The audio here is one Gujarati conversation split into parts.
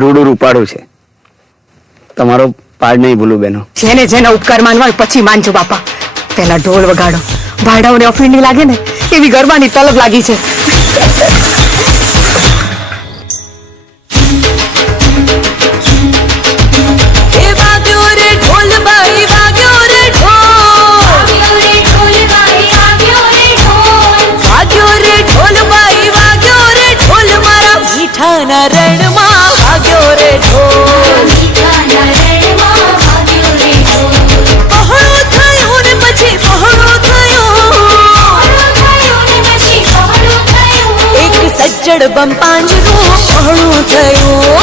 રૂડું રૂપાળું છે. તમારો પાડ નહીં ભૂલું બેનો. જેને જેના ઉપકાર માનવા હોય પછી માનજો બાપા. પેલા ઢોલ વગાડો, ભાડાઓને અફીણની લાગે ને એવી ગરબાની તલબ લાગી છે. રણમાં વાગ્યો રે ઢોલ, પહોળો થયો ને પછી પહોળો થયો, એક સજ્જડ બમ પાંજરું પહોળું થયું.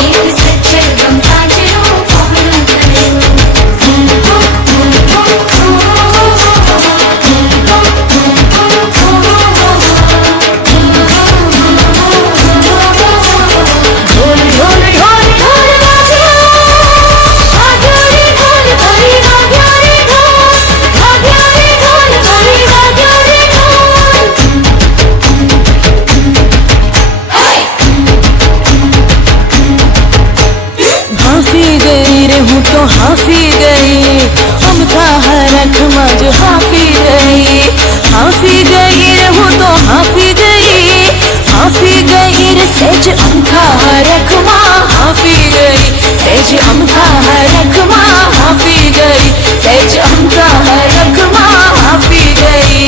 हाफी गई अमथा हरख मज हाफी गई, हाफी गई रे हूँ तो हाफी गई रे सेज अमथा हरख माँ हाफी गई, सेज अमथा हरख माँ हाफी गई, सेज अमथा हरख माँ हाफी गई.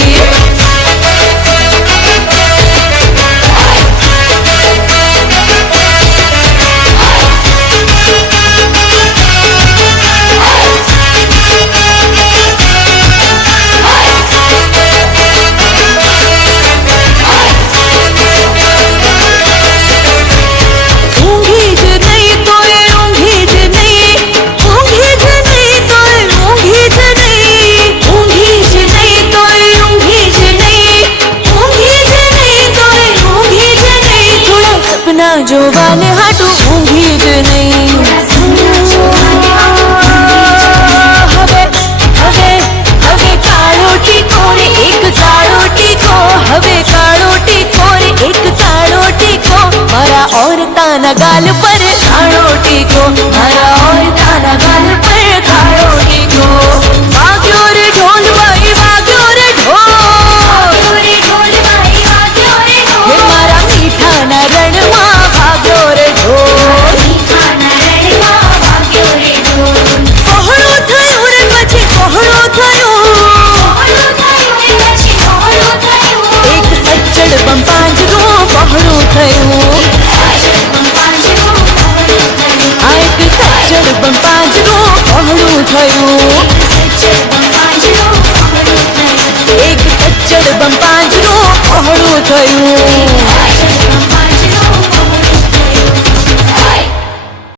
જોવાને હાટું ઊંઘી જ નહીં. હવે હવે હવે કાળો ટીકો રે એક કાળો ટીકો, હવે કાળો ટીકો રે એક કાળો ટીકો, મારા ઓરતાના ગાલ પર કાળો ટીકો, મારા ઓરતાના ગાલ પર કાળો ટીકો. વાગ્યો રે ઢોલ ભાઈ વાગ્યો રે ઢોલ, હે મારા મીઠાના રણમાં બમ પાંજરું પહોળું થયું, આ એક સજ્જડ બમ પાંજરું પહોળું થયું, એક સજ્જડ બમ પાંજરું પહોળું થયું.